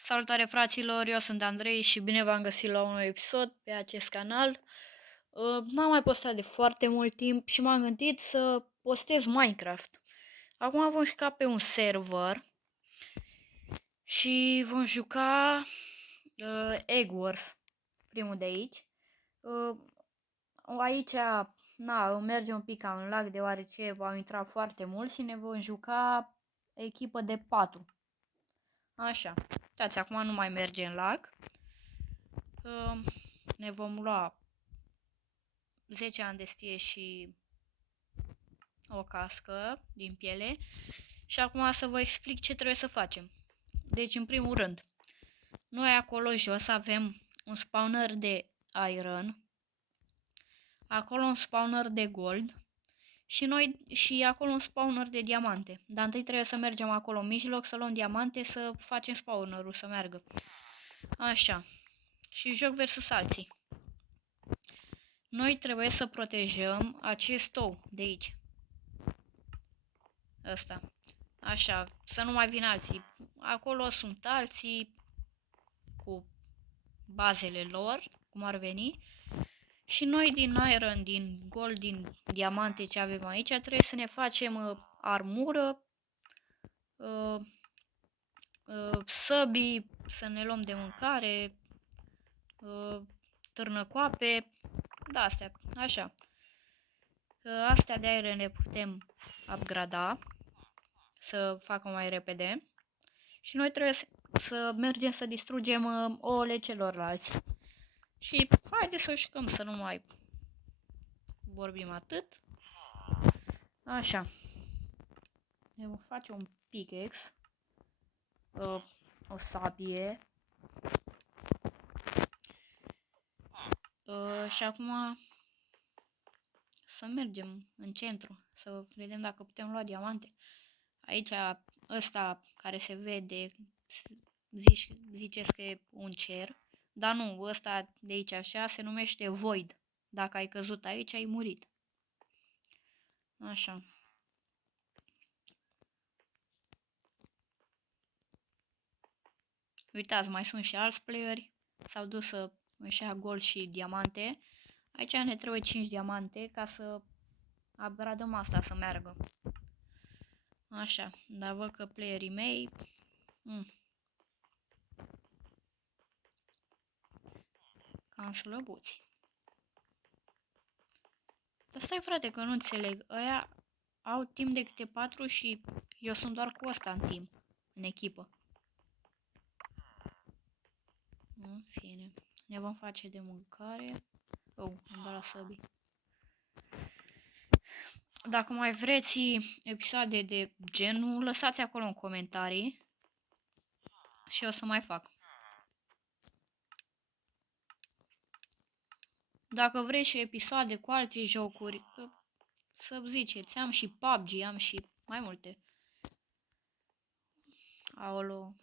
Salutare fraților, eu sunt Andrei și bine v-am găsit la un nou episod pe acest canal. N-am mai postat de foarte mult timp și m-am gândit să postez Minecraft. Acum vom juca pe un server și vom juca Egg Wars, primul de aici. Aici merge un pic ca în lag deoarece au intrat foarte mulți și ne vom juca echipă de 4. Așa, uitați, acum nu mai merge în lag. Ne vom lua 10 ani de stie și o cască din piele. Și acum să vă explic ce trebuie să facem. Deci, în primul rând, noi acolo jos avem un spawner de iron, acolo un spawner de gold și acolo un spawner de diamante. Dar întâi trebuie să mergem acolo în mijloc, să luăm diamante, să facem spawnerul să meargă. Așa. Și joc versus alții. Noi trebuie să protejăm acest ou de aici. Ăsta. Așa, să nu mai vină alții. Acolo sunt alții cu bazele lor, cum ar veni. Și noi din iron, din gold, din diamante ce avem aici, trebuie să ne facem armură, săbii, să ne luăm de mâncare, târnăcoape, da, astea, așa. Astea de iron le putem upgrada, să facă mai repede. Și noi trebuie să mergem să distrugem ouăle celorlalți. Și haideți să jucăm, să nu mai vorbim atât. Așa. Ne vom face un pickaxe. O sabie. Și acum să mergem în centru, să vedem dacă putem lua diamante. Aici, ăsta care se vede, ziceți că e un cer, dar nu, ăsta de aici așa se numește void. Dacă ai căzut aici, ai murit. Așa. Uitați, mai sunt și alți playeri. S-au dus să își ia gold și diamante. Aici ne trebuie 5 diamante ca să upgradăm asta să meargă. Așa, dar văd că playerii mei cam slăbuți. Dar stai frate că nu înțeleg. Ăia au timp de câte 4 și eu sunt doar cu ăsta în timp, în echipă. În fine. Ne vom face de mâncare. Oh, am dat la săbii. Dacă mai vreți episoade de genul, lăsați acolo în comentarii și o să mai fac. Dacă vrei și episoade cu alte jocuri, să ziceți, am și PUBG, am și mai multe. Aolo.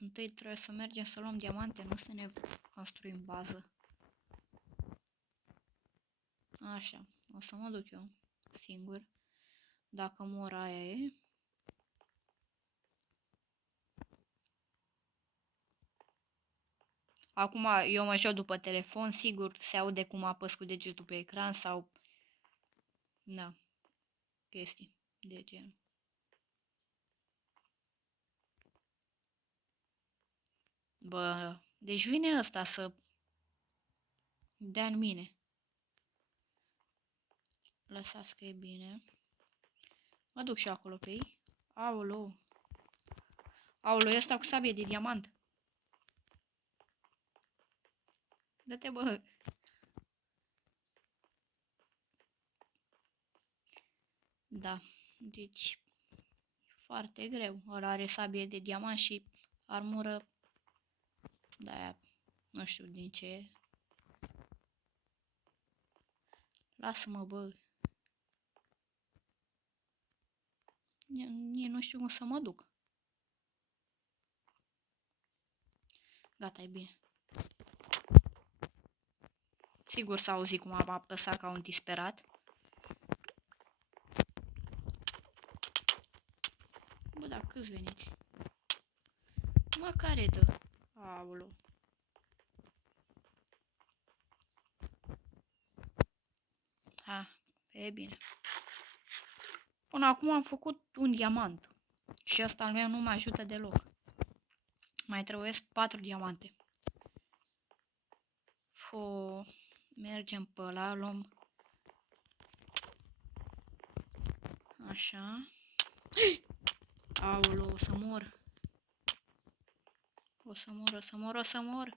Întâi trebuie să mergem să luăm diamante, nu să ne construim bază. Așa, o să mă duc eu singur. Dacă mor, aia e. Acum eu mă joc după telefon, sigur se aude cum apăs cu degetul pe ecran sau... Da, chestii de gen. Bă, deci vine ăsta să dea în mine. Lăsați că e bine. Mă duc și acolo pe ei. Aolo. Aolo, ăsta cu sabie de diamant. Dă-te, bă. Da, deci foarte greu. Ăla are sabie de diamant și armură de-aia, nu știu din ce. Lasă-mă, bă. Nici nu știu cum să mă duc. Gata, e bine. Sigur s-a auzit cum am apăsat ca un disperat. Bă, dar câți veniți? Mă, care dă? Aoleu. Ha, e bine. Până acum am făcut un diamant. Și ăsta al meu nu mă ajută deloc. Mai trebuie 4 diamante. Mergem pe ăla, luăm. Așa. Aoleu, o să mor. O să mor, o să mor, o să mor.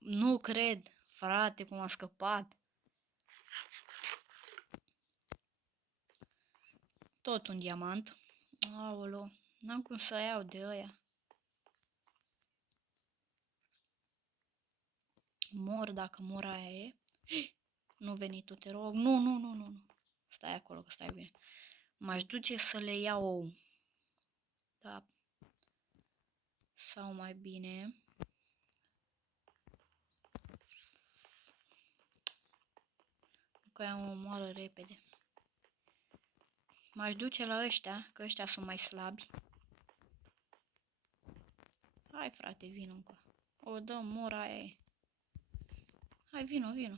Nu cred, frate, cum a scăpat. Tot un diamant. Aoleu, n-am cum să iau de ăia. Mor dacă mor aia e. Nu veni tu, te rog. Nu, nu, nu, nu, nu. Stai acolo, că stai bine. M-aș duce să le iau ou. Da. Sau mai bine... Că aia mă omoară repede. M-aș duce la ăștia, că ăștia sunt mai slabi. Hai, frate, vino încă. O dăm mora aia e. Hai, vino, vino.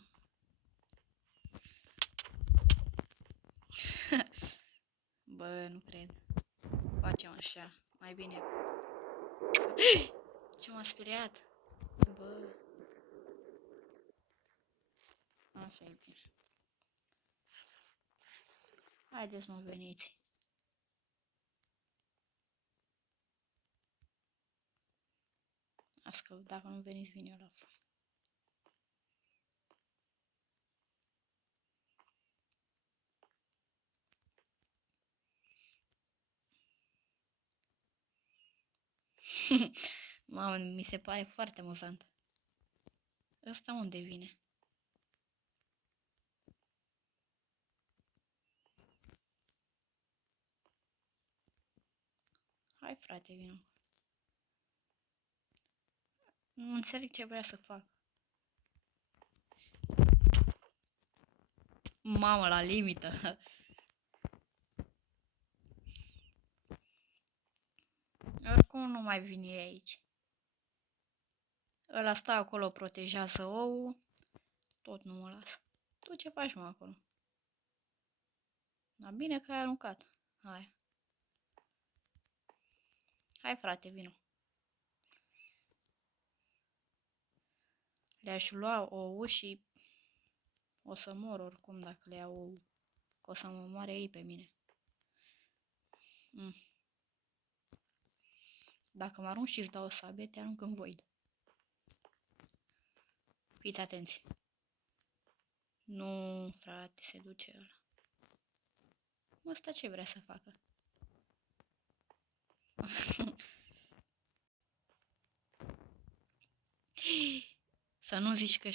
Bă, nu cred. Facem așa. Mai bine. Ce m-a speriat? Bă. Așa e bine. Haideți, mă, veniți. Asta, dacă nu veniți, vin eu la foc. Mamă, mi se pare foarte amuzant. Ăsta unde vine? Hai, frate, vino. Nu înțeleg ce vrea să fac. Mamă, la limită. Oricum nu mai vine aici. Ăla stă acolo, protejează ou. Tot nu mă las. Tu ce faci, mă, acolo? Dar bine că ai aruncat. Hai. Hai, frate, vino. Le-aș lua ou și o să mor oricum dacă le iau ou. Că o să mă moare ei pe mine. Dacă mă arunc și îți dau o sabie, te arunc în void. Fiți atenți. Nu, frate, se duce ăla. Ăsta ce vrea să facă? Să nu zici că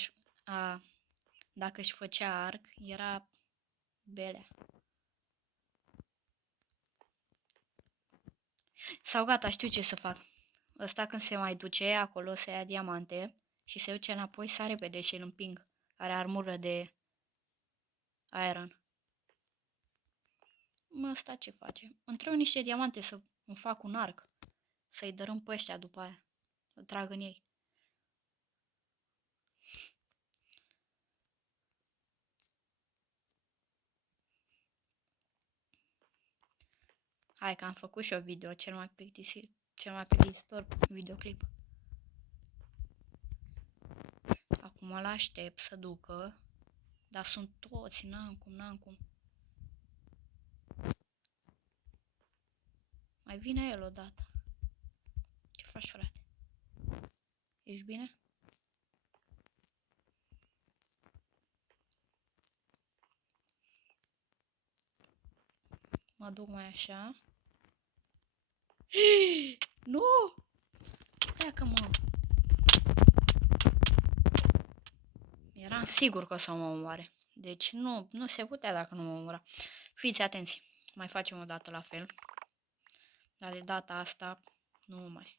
dacă își făcea arc, era belea. Sau gata, știu ce să fac. Ăsta când se mai duce acolo să ia diamante și se duce înapoi, sare repede și îl împing. Are armură de iron. Mă, ăsta ce face? Îmi trebuie niște diamante să îmi fac un arc. Să-i dărâm pe ăștia după aia. Să trag în ei. Hai că am făcut și o video, cel mai plictisitor videoclip. Acum îl aștept să ducă, dar sunt toți, n-am cum. Mai vine el odată. Ce faci, frate? Ești bine? Mă duc mai așa. Nu! Ia că mă... Eram sigur că o să mă omoare. Deci nu se putea dacă nu mă omora. Fiți atenți. Mai facem o dată la fel. Dar de data asta nu mai.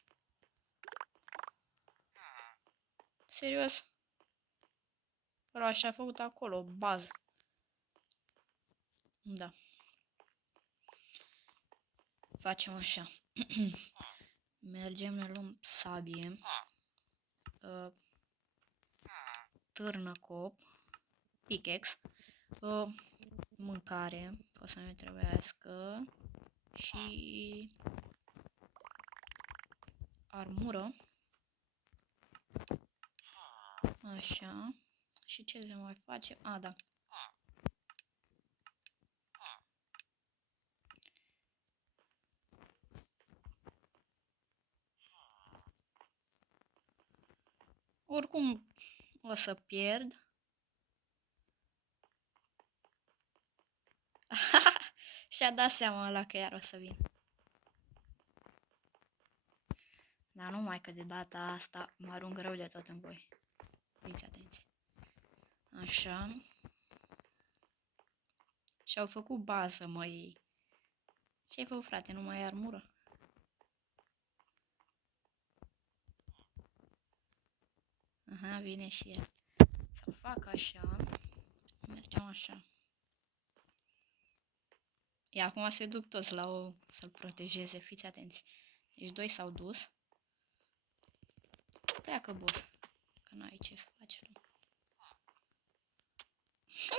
Serios? Ăla așa a făcut acolo, o bază. Da. Facem așa. Mergem, ne luăm sabie, târnăcop, pickaxe, mâncare, că o să ne trebuiască, și armură. Așa. Și ce se mai face? A, da. Oricum o să pierd. Și-a dat seama ăla că iar o să vin. Dar numai că de data asta mă arunc rău de tot în voi. Fiți atenți. Așa. Și-au făcut bază, măi. Ce-ai făcut, frate? Nu mai ai armură? Aha, vine și el. Să fac așa. Mergem așa. E, acum se duc toți la ou să-l protejeze. Fiți atenți. Deci doi s-au dus. Pleacă, boss. Că n-ai ce să faci tu.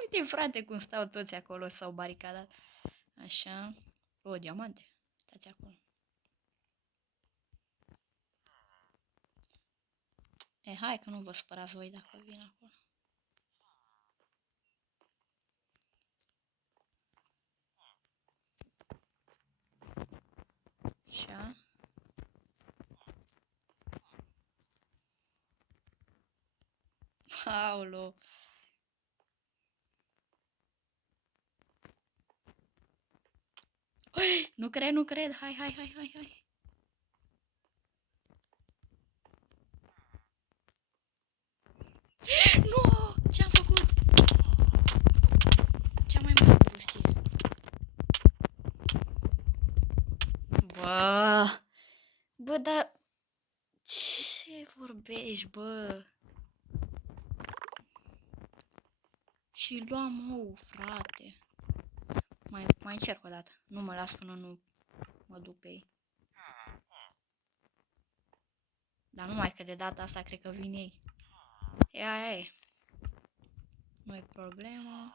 Uite, frate, cum stau toți acolo, s-au baricadat. Așa. O, diamante. Stați acolo. E, hai că nu vă spărați voi dacă vin acolo. Așa. Aolo. Nu cred, nu cred. Hai, hai, hai, hai, hai. Nu! Ce-am făcut? Cea mai mare prostie. Bă! Bă, dar... Ce vorbești, bă? Și luam ou, frate. Mai încerc o dată. Nu mă las până nu mă duc pe ei. Dar numai că de data asta cred că vin ei. E aia e. Nu-i problemă.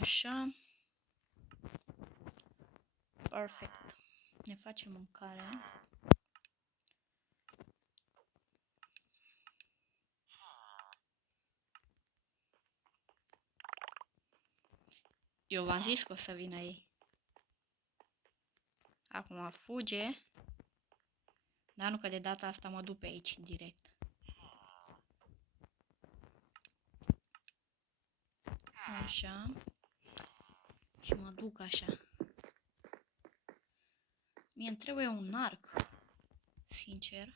Așa. Perfect. Ne facem mâncare. Eu v-am zis că o să vină ei. Acum fuge. Dar nu că de data asta mă duc pe aici direct. Așa. Și mă duc așa. Mie îmi trebuie un arc. Sincer.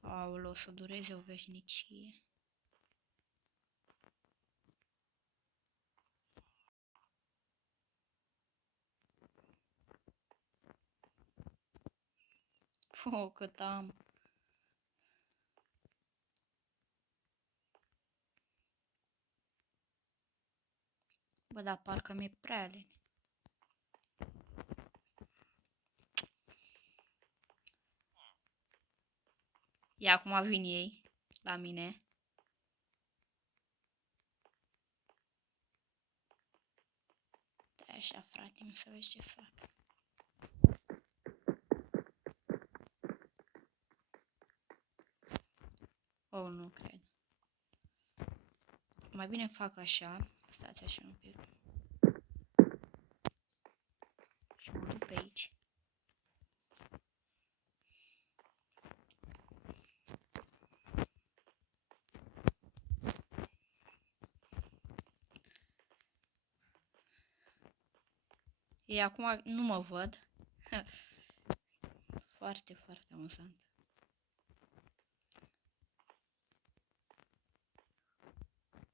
Aoleu, o să dureze o veșnicie. Cât am. Bă, dar parcă mi-e prea lene. Ia, acum vin ei la mine. Stai așa, frate, nu să vezi ce fac. Oh, nu cred. Mai bine fac așa. Stați așa un pic. Și mă duc pe aici. Ei acum nu mă văd. Foarte, foarte amuzant.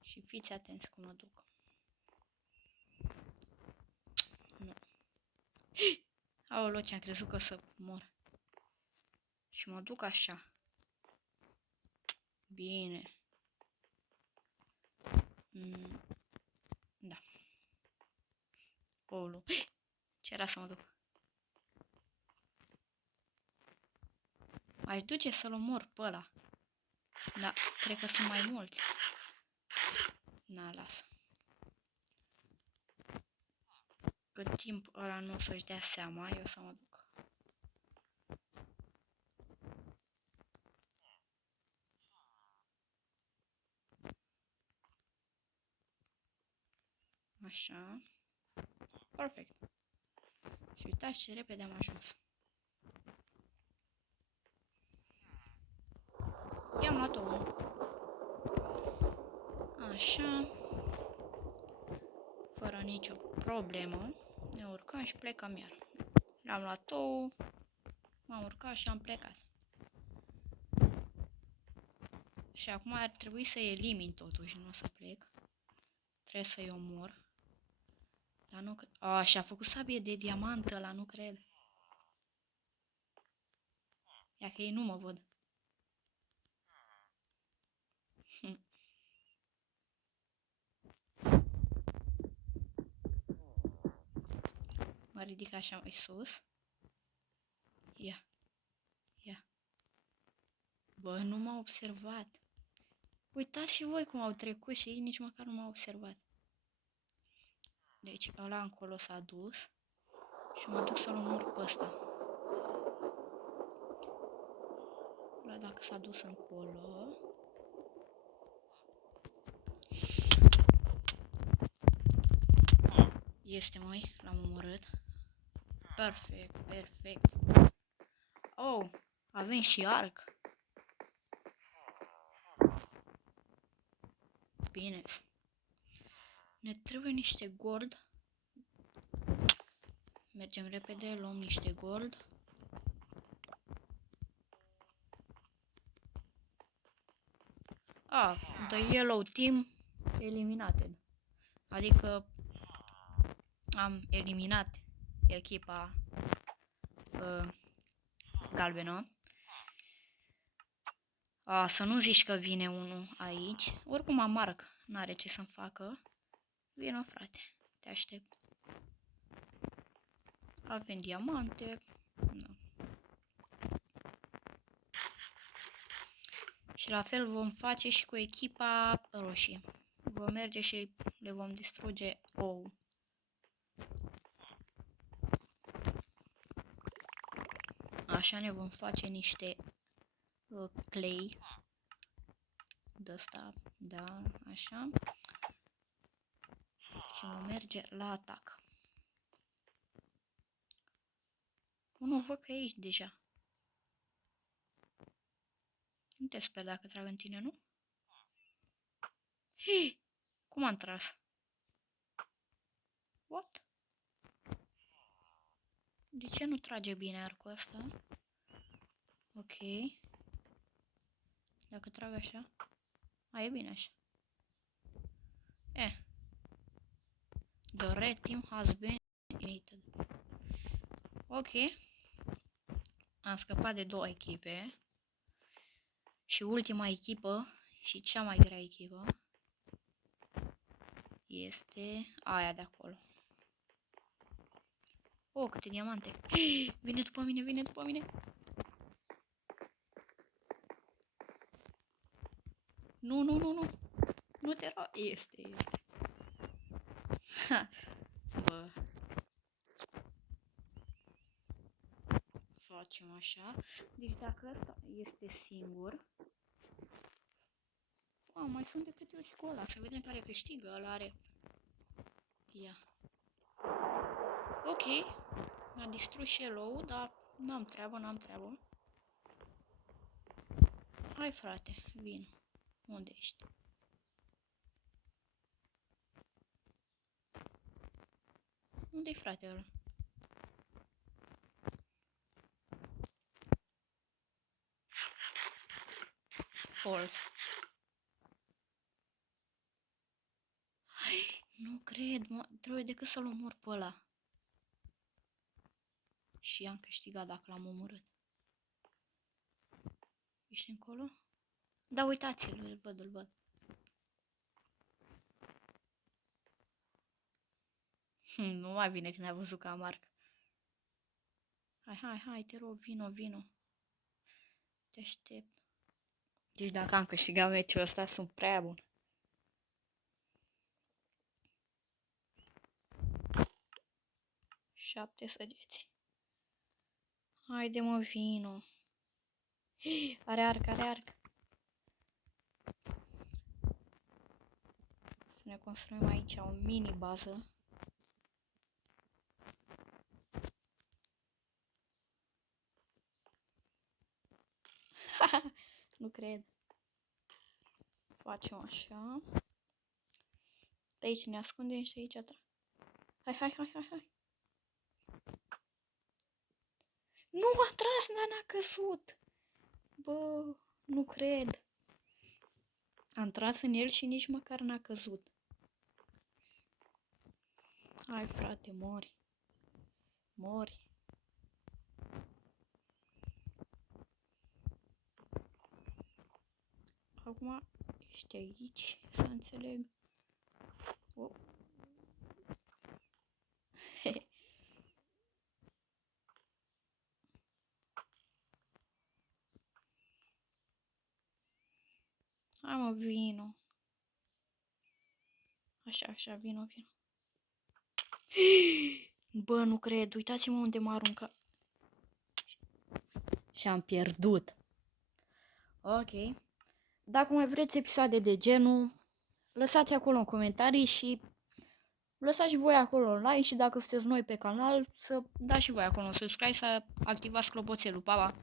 Și fiți atenți cum mă duc. Nu. Aoleu, ce-am crezut că o să mor. Și mă duc așa. Bine. Olu. Ce era să mă duc? Aș duce să-l omor pe ăla. Da, cred că sunt mai mulți. Na, lasă. Cât timp ăla nu o să-și dea seama, eu să mă duc. Așa. Perfect. Și uitați ce repede am ajuns. I-am luat unul. Așa. Fără nicio problemă. Ne urcăm și plecăm iar. L-am luat ou. M-am urcat și am plecat. Și acum ar trebui să elimin totuși, nu o să plec. Trebuie să-i omor. Dar nu cred. A, și-a făcut sabie de diamant ăla, nu cred. Ia că ei nu mă văd. Mă ridic așa mai sus. Ia. Ia. Bă, nu m-a observat. Uitați și voi cum au trecut și ei nici măcar nu m-au observat. Deci ăla încolo s-a dus. Și mă duc să-l omor pe ăsta. Ăla dacă s-a dus încolo. Este, măi, l-am omorât. Perfect, perfect. Oh, avem și arc. Bine. Ne trebuie niște gold. Mergem repede, luăm niște gold. Ah, the yellow team eliminated. Adică am eliminat echipa galbenă. Să nu zici că vine unul aici. Oricum am arc, n-are ce să-mi facă. Vino, frate, te aștept. Avem diamante. No. Și la fel vom face și cu echipa roșie. Vom merge și le vom distruge ou. Așa ne vom face niște clay de ăsta, da, așa. Și vom merge la atac. Nu văd că e aici deja. Nu te sper dacă trag în tine, nu? Hei! Cum am tras? What? De ce nu trage bine arcul ăsta? Ok. Dacă trag așa. E bine așa. The red team has been eliminated. Ok. Am scăpat de două echipe. Și ultima echipă și cea mai grea echipă este aia de acolo. Oh, câte diamante. Vine după mine, vine după mine. Nu, nu, nu, nu. Nu te rog. Este. Bă. Facem așa. Deci dacă ăsta este singur. Mai sunt decât eu și cu ăla. Să vedem care câștigă. Ăla are. Ia. Ok. M-a distrus și yellow, dar n-am treabă, n-am treabă. Hai, frate, vin. Unde ești? Unde-i frate ăla? False. Nu cred, trebuie decât să-l omor pe ăla. Și am câștigat dacă l-am omorât. Ești încolo? Da, uitați-l, îl văd, îl văd. Nu mai bine când a văzut că am arc. Hai, te rog, vino. Te aștept. Deci dacă am câștigat meciul ăsta, sunt prea bun. Șapte săgeți. Haide mă, vino. Are arc. Să ne construim aici o mini bază. Nu cred. Facem așa. De aici ne ascundem și aici atrag. Hai. Nu a tras, n-a căzut. Bă, nu cred. Am tras în el și nici măcar n-a căzut. Hai, frate, mori. Acum ești aici, să înțeleg. Oh. Hai mă, vino. Așa, vino. Bă, nu cred, uitați-mă unde m-a aruncat. Și am pierdut. Ok. Dacă mai vreți episoade de genul, lăsați acolo în comentarii și lăsați și voi acolo un like și dacă sunteți noi pe canal, să dați și voi acolo un subscribe, să activați clopoțelul. Pa, pa!